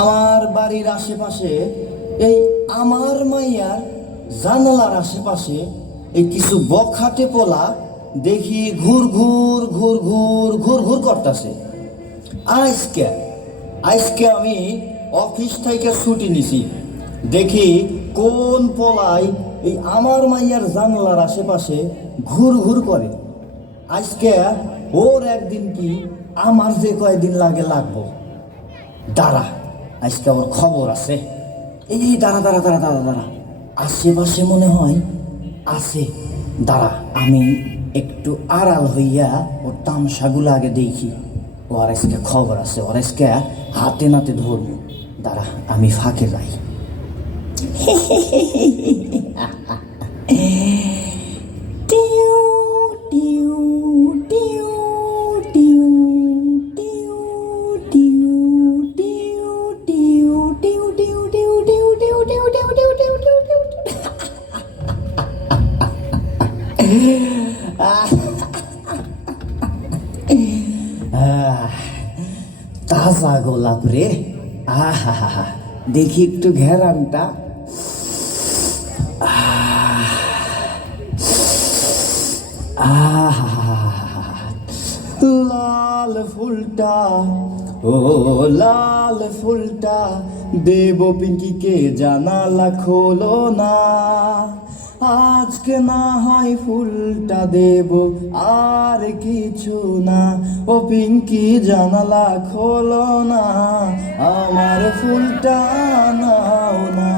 আমার বাড়ির আশেপাশে এই আমার মাইয়ার জানালার আশেপাশে এই কিছু বখাটে পোলা দেখি ঘুর ঘুর ঘুর ঘুর ঘুর ঘুর করতেছে। আজকে আজকে আমি অফিস থেকে ছুটি নিছি, দেখি কোন পোলাই এই আমার মাইয়ার জানলার আশেপাশে ঘুর ঘুর করে। আজকে ওর একদিন কি আমার যে কয়দিন লাগে লাগবো। দাঁড়া, আজকে ওর খবর আছে। এই দাঁড়া দাঁড়া দাঁড়া দাঁড়া দাঁড়া, আশেপাশে মনে হয় আছে। দাঁড়া, আমি একটু আড়াল হইয়া ওর তামসাগুলো আগে দেখি। ওর আজকে খবর আছে, ওর আজকে হাতে নাতে ধরবো। দাঁড়া, আমি ফাঁকে যাই। তাজা গোলাপ রে, আহা, দেখি একটু ঘেরানটা। লাল ফুলটা, ও লাল ফুলটা, দেব পিঙ্কিকে জানালা খোলো না। আজকে না হয় ফুলটা দেব, আর কিছু না। ও পিঙ্কি জানালা খোলো না, আমার ফুলটা নাও না।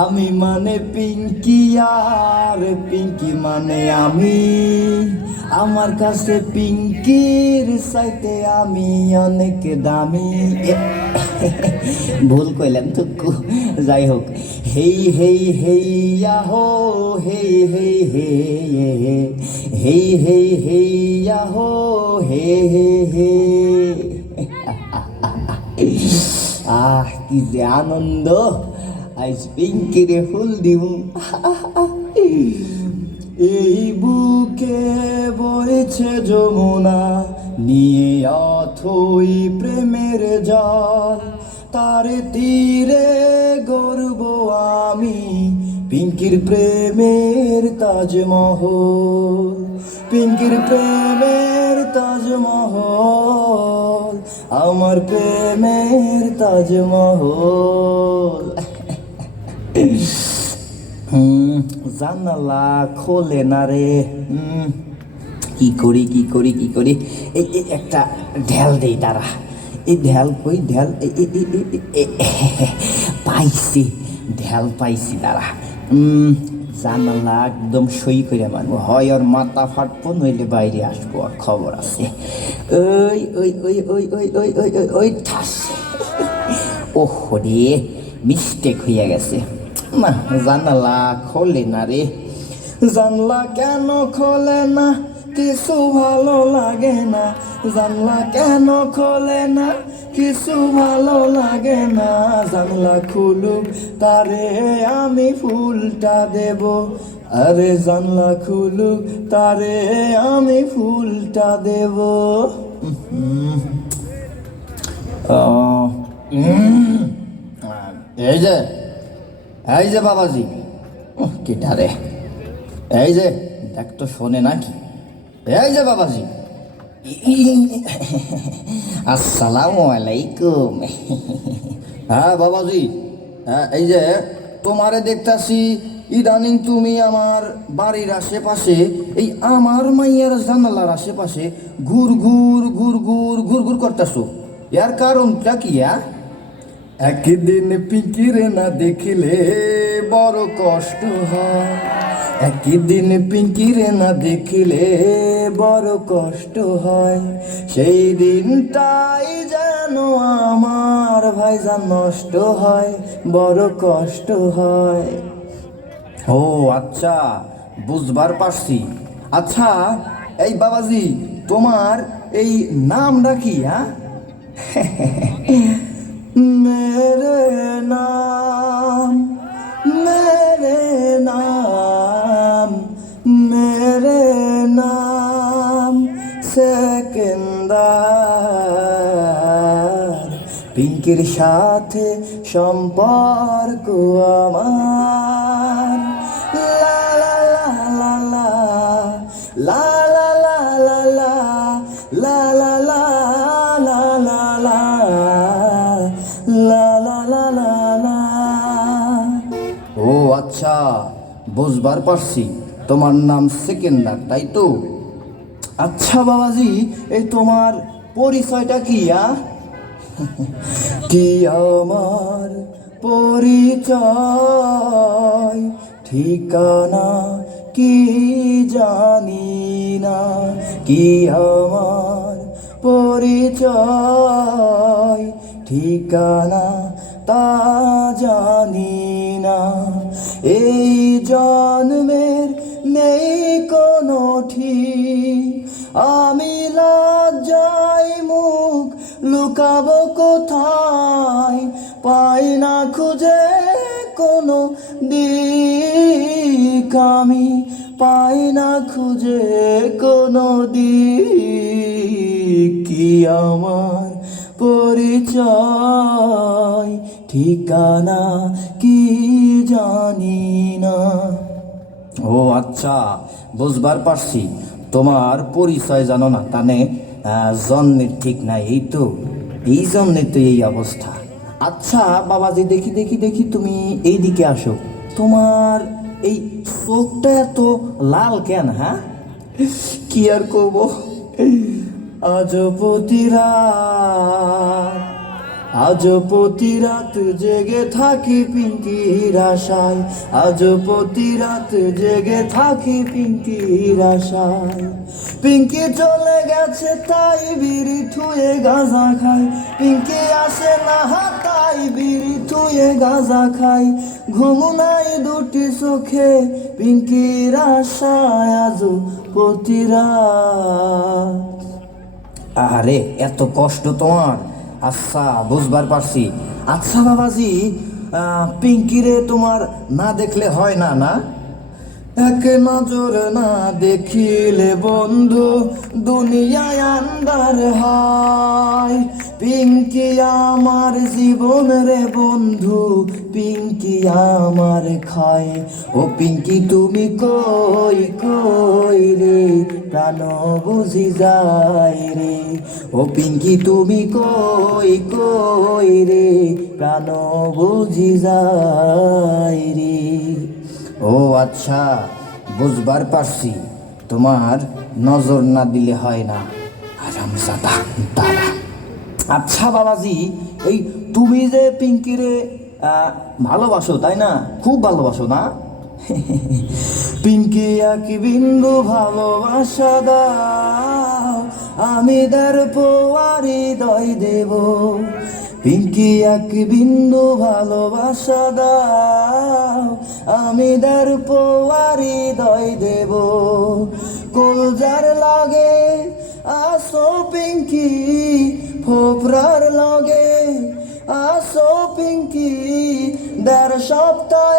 আমি মানে পিঙ্কি আর পিঙ্কি মানে আমি। আমার কাছে পিঙ্কির চাইতে আমি অনেক দামি। ভুল কইলাম তো, যাই হোক। হেই হেই হেইয়া হো, হেই হেই হে, হেই হেই হেইয়া হো, হে হে হে। আহ, কি যে আনন্দ! আজ পিঙ্কিরে ফুল দিব। এই বুকে বইছে যমুনা, নিয়ে অথই প্রেমের জল। তার তীরে গর্ব আমি, পিঙ্কির প্রেমের তাজমহল। পিঙ্কির প্রেমের তাজমহল, আমার প্রেমের তাজমহল। জানালা খোলে না রে। কি করি কি করি কি করি, এই একটা ঢেল দেই। তারা এই ঢেল কই, ঢেল পাইছি, ঢেল পাইছি। দাঁড়া, জানালা একদম সই করে মারবো। হয় ওর মাথা ফাটবো, নইলে বাইরে আসবো। আর খবর আছে। ওই ওই ওই ওই ওই ওই ওই ওই ওই ঠাস। ওহ রে, মিস্টেক হইয়া গেছে। না, জানালা খোলে না রে। জানলা কেন খোলে না, কিছু ভালো লাগে না। জানলা কেন খোলে না, কিছু ভালো লাগে না। জানলা খুলুক, তারে আমি ফুলটা দেব। আরে জানলা খুলুক, তারে আমি ফুলটা দেব। এই যে, এই যে বাবাজি, কেটা রে? এই যে দেখ তো, শোনে নাকি? এই যে বাবাজি, আসসালামু আলাইকুম। হ্যাঁ বাবাজি, হ্যাঁ, এই যে তোমারে দেখতাছি ইদানিং তুমি আমার বাড়ির আশেপাশে, এই আমার মাইয়ার জানালার আশেপাশে ঘুর ঘুর ঘুর ঘুর ঘুর ঘুর করতেছো। এর কারণটা কি? একদিন পিঙ্কিরে না দেখিলে বড় কষ্ট হয়। একদিন পিঙ্কিরে না দেখিলে বড় কষ্ট হয়। সেই দিনটাই যেন আমার ভাইজান নষ্ট হয়, বড় কষ্ট হয়। ও আচ্ছা, বুঝবার পারছি। আচ্ছা এই বাবাজি, তোমার এই নামটা কি? मेरे नाम, मेरे नाम, मेरे नाम से পিঙ্কির সাথে সম্পর্ক আমার, লা লা লা লা লা, লা লা লা লা লা, লা লা লা লা লা লা, লা লা লা লা লা। ও আচ্ছা, বুঝবার পারছি, তোমার নাম সেকেন্দার, তাই তো? আচ্ছা বাবাজি, এই তোমার পরিচয়টা কি? কি আমার পরিচয় ঠিকানা কি জানি না, কি আমার পরিচয় ঠিকানা তা জানি না। এই জন্মের নেই কোনো ঠিক, আমি লজ্জায় মুখ লুকাবো কোথায়, পাই না খুঁজে কোনো দিক, আমি পাই না খুঁজে কোনো দিক। কি আমার পরিচয় ঠিকানা কি জানি না। ও আচ্ছা, বুঝবার পারছি, তোমার পরিচয় জানো না, তানে জন্মের ঠিক নাই, এই তো, এই জন্যে তো এই অবস্থা। আচ্ছা বাবাজি, দেখি দেখি দেখি, তুমি এই দিকে আসো, তোমার এই চোখটা এত লাল কেন? হ্যাঁ, কি আর করবো, আজ প্রতি রাত, আজ প্রতি রাত জেগে থাকি পিঙ্কির আশায়, আজ প্রতি রাত জেগে থাকি পিঙ্কির আশায়। পিঙ্কি চলে গেছে তাই বিড়ি থুয়ে গাঁজা খাই, পিঙ্কি আসে না তাই বিড়ি থুয়ে গাঁজা খাই, ঘুম নাই দুটি চোখে পিঙ্কির আশায় আজ প্রতি রাত। আরে এত কষ্ট তোমার? আচ্ছা বুঝবার পারছি। আচ্ছা বাবাজি, পিঙ্কিরে তোমার না দেখলে হয় না? না, এক নজর না দেখিলে বন্ধু দুনিয়ায় আন্দার হয়, পিঙ্কি আমার জীবন রে বন্ধু, পিঙ্কি আমার খায়। ও পিঙ্কি তুমি কই কই রে, প্রাণ বুঝি যায় রে, ও পিঙ্কি তুমি কই কই রে, প্রাণ বুঝি যায় রে। ও আচ্ছা, বুঝবার পারছি, তোমার নজর না দিলে হয় না, আরামজাদা দাদা। আচ্ছা বাবাজি, এই তুমি যে পিঙ্কিরে ভালোবাসো তাই না? খুব ভালোবাসো না? পিঙ্কি এক বিন্দু ভালোবাসা দাও, আমি তার পোয়ারি হৃদয় দেব, পিঙ্কি এক বিন্দু ভালোবাসা দাও, আমি তার পোয়ারি হৃদয় দেব। কলজার লাগে আসো পিঙ্কি, ফোপরার লগে আসো পিঙ্কি, ১.৫ সপ্তাহ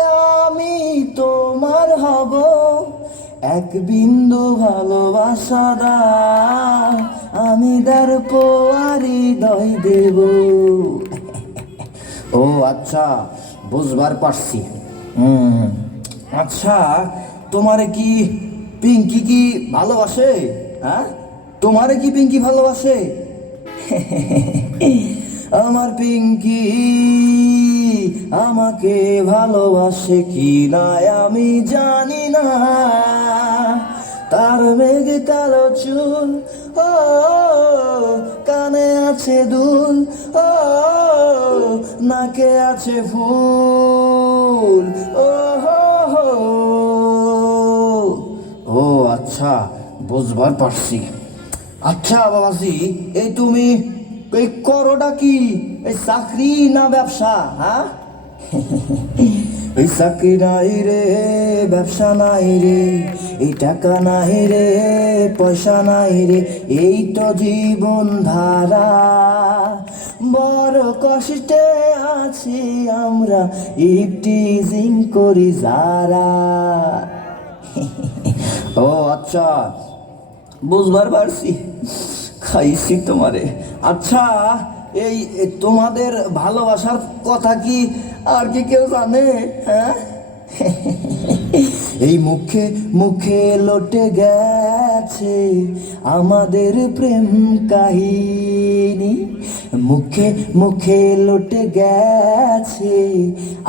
আমি তোমার হব, এক বিন্দু ভালোবাসা দাও, আমি তার পোয়ারি হৃদয় দেব। ও আচ্ছা, বুঝবার পারছি। আচ্ছা, তোমারে কি পিঙ্কি কি ভালোবাসে? হ্যাঁ, তোমারে কি পিঙ্কি ভালোবাসে? আমার পিঙ্কি আমাকে ভালোবাসে কি না আমি জানি না, তার মেঘ কালো চুল, ও কানে আছে দুল, ও নাকে আছে ফুল, ও ও আচ্ছা, বুঝবার পারছি। আচ্ছা বাবাজি, এই তুমি এই করোটা কি, এই চাকরি না ব্যবসা? হ্যাঁ, এই চাকরি নাই রে, ব্যবসা নাই রে, এই টাকা নাই রে, পয়সা নাই রে, এই তো জীবন ধারা, বড় কষ্টে আছি আমরা, ইপটিজিং করি যারা। ও আচ্ছা, বুঝবার পারছি, খাইছি তোমারে। আচ্ছা, এই তোমাদের ভালোবাসার কথা কি আর কি কেউ জানে? হ্যাঁ, এই মুখে মুখে লটে গেছে আমাদের প্রেম কাহিনী, মুখে মুখে লটে গেছে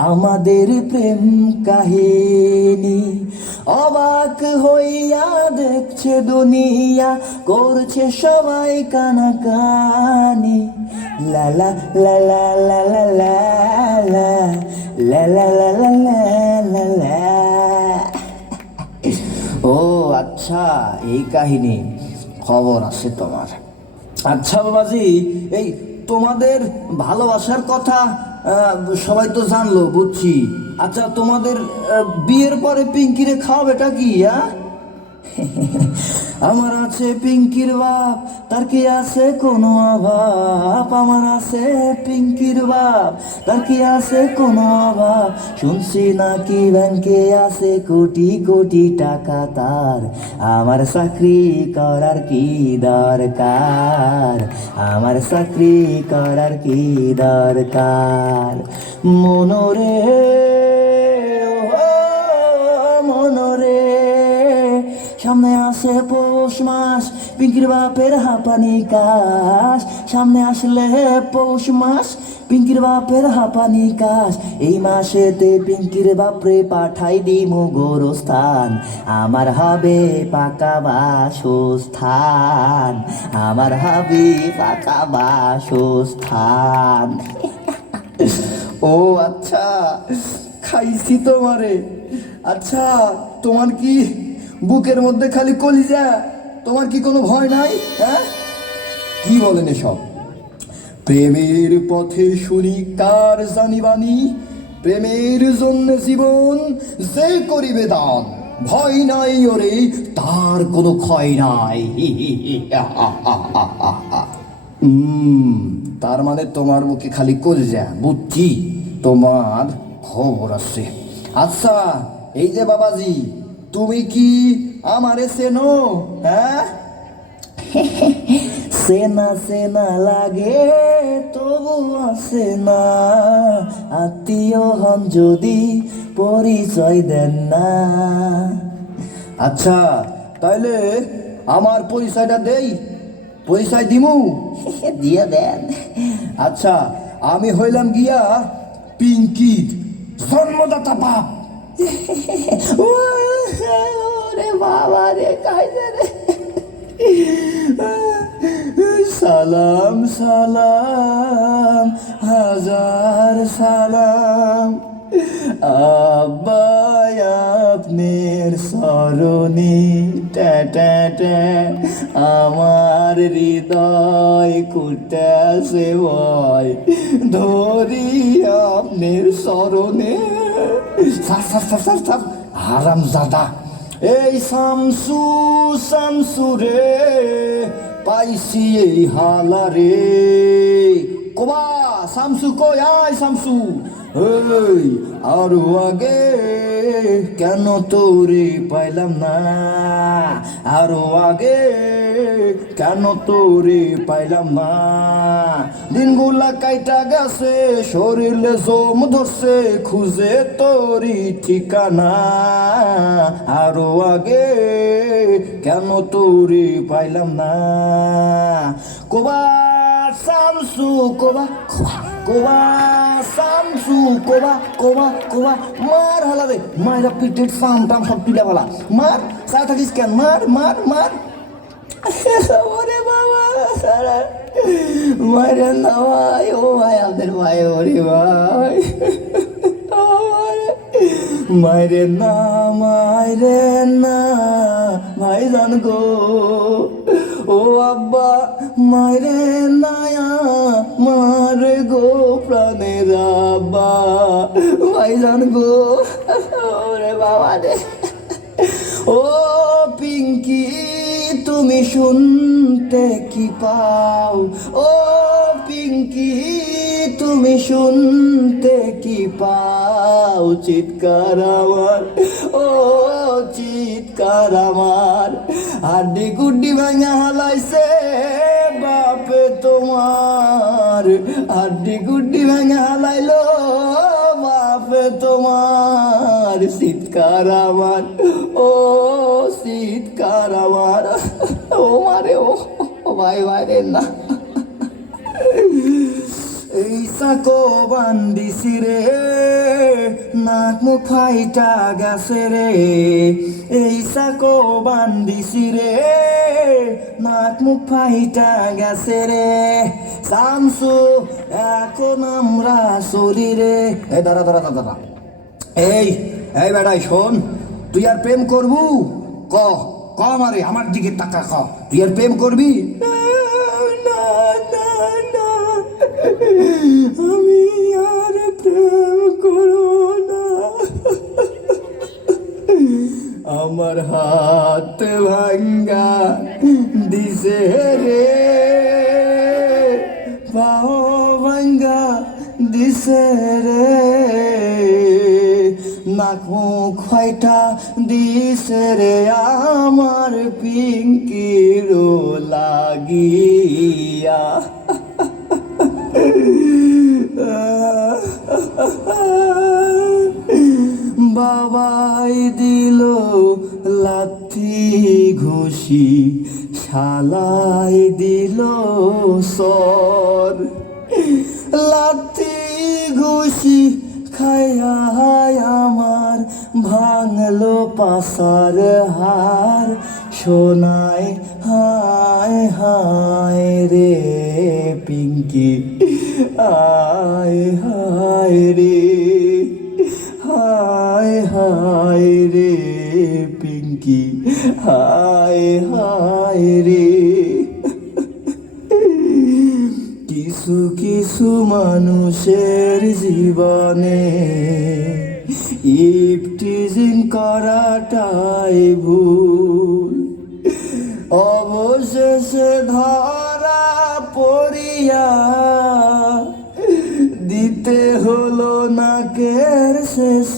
আমাদের প্রেম কাহিনী। অবাক হইয়া দেখছে দুনিয়া, করছে সবাই কানাকানি। লা লা লা লা লা লা লা লা লা লা লা লা লা লা লা। ও আচ্ছা, এই কাহিনী, খবর আছে তোমার। আচ্ছা বাবাজি, এই তোমাদের ভালোবাসার কথা সবাই তো জানলো, বুঝছি। আচ্ছা, তোমাদের বিয়ের পরে পিঙ্কিরে খাওয়াবেটা কি? আমার আছে পিঙ্কির বাপ, তার কি আছে কোনো অভাব? আমার আছে পিঙ্কির বাপ, তার কি আছে কোনো অভাব? শুনছি নাকি ব্যাংকে আছে কোটি কোটি টাকা তার। আমার চাকরি করার কি দরকার? আমার চাকরি করার কি দরকার? মনোরে মনোরে, সামনে আসে পৌষ মাস, পিঙ্কির বাপের হাঁপানি কাশ। সামনে আসলে পৌষ মাস, পিঙ্কির বাপের হাঁপানি কাশ। এই মাসেতে পিঙ্কির বাপরে পাঠাই দিমু গোরস্থান। আমার হবে পাকা বাসস্থান, আমার হবে পাকা বাসস্থান। ও আচ্ছা, খাইছি তোমারে। আচ্ছা, তোমার কি বুকের মধ্যে খালি কলিজা? তোমার কি কোনো ভয় নাই? হ্যাঁ, কি বলেন এসব? প্রেমের পথে শুনি কার জানি বাণী, প্রেমের জন্য জীবন যে করিবে দান। ভয় নাই ওরে, তার কোনো ক্ষয় নাই। তার মানে তোমার মুখে খালি কলিজা, বুঝছি। তোমার খবর আছে। আচ্ছা, এই যে বাবাজি, তুমি কি আমারে চেনো? হ্যাঁ, সেনা সেনা লাগে তবু আছে না, আত্মীয় হন যদি পরিচয় দেন না। আচ্ছা, তাইলে আমার পরিচয়টা দেই, পরিচয় দিমু? দিয়ে দেন। আচ্ছা, আমি হইলাম গিয়া পিঙ্কির জন্মদাতা বাপ। ওরে বাবা রে, কাইছে রে। সালাম সালাম হাজার সালাম, আব্বাই আপনার স্মরণে ট্যা আমার হৃদয় কুটাছে ভয়, ধরি আপনার স্মরণে। হারাম জাদা, এই শামসু শামসু রে, পাইছি এই হালারে। কোবা শামসু, কই আয় শামসু। এই আরো আগে কেন তোরে পাইলাম না? আরো আগে কেন তোরে পাইলাম না? দিনগুলা কাইটা গেছে, শরীরে জম ধরছে, খুঁজে তোরি ঠিকানা। আরো আগে কেন তোরে পাইলাম না? কোবা শামসু, কোবা কোবা শামসু, কোবা কোবা কোবা। মার হালারে, মায়েরা পিটের সাম টাম সব তুলে বলা। মার, চা থাকিস কেন? মার মার মার। ওরে বাবা, মায়ের না ভাই, ও ভাই আমাদের ভাই, ওরে ভাই। মায়ের না, মায়ের না ভাই জান গো। ও আব্বা মায়ের নায়া, মারে গো প্রাণের আব্বা, ভাই জান গো। ওরে বাবা রে। ও পিঙ্কি, তুমি শুনতে কি পাও? ও পিঙ্কি, তুমি শুনতে কি পাও? চিৎকার আমার, ও চিৎকার আমার, হাড্ডি গুড্ডি ভাঙা হালাইছে, হাড্ডি গুড্ডি ভেঙে হালাইলো বাপে তোমার চিৎকার আমার, ও চিৎকার আমার, ও মারে ও ভাই ভাই রে না। এই সাকো বান্দিছি রে নাক মুখ ফাইটা গেছে রে, এই সাকো বান্দিছি রে নাক মুখ ফাইটা গেছে রে, শামসু এখন আমরা চলি রে। এই দাঁড়া দাঁড়া দাঁড়া দাঁড়া, এই এই বেড়াই শোন, তুই আর প্রেম করবু? ক ক আমারে, আমার দিকে টাকা ক, তুই আর প্রেম করবি? না না না, আমি আর প্রেম করব না, আমার হাত ভাঙ্গা দিছে রে, পাও ভাঙ্গা দিছে রে, নাক মুখ ফাইটা দিছে রে আমার পিঙ্কির লাগিয়া। বাবাই দিল লাথি ঘুষি, শালাই দিল সর, লাথি ঘুষি খায়া আমার ভাঙলো পাশার হার, সোনায় হায় হায় রে পিঙ্কি, হায় হায় রে, হায় হায় রে পিঙ্কি, হায় হায় রে। কিছু কিছু মানুষের জীবনে ইফটিজিং করাটাই ভুল, অবশেষে ধরা পড়িয়া দিতে হলো নাকের শেষ।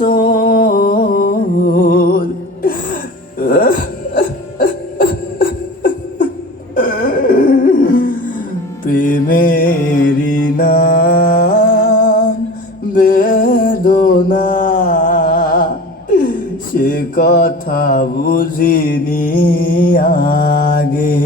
প্রেমেরই নাম বেদনা, সে কথা বুঝিনি আগে।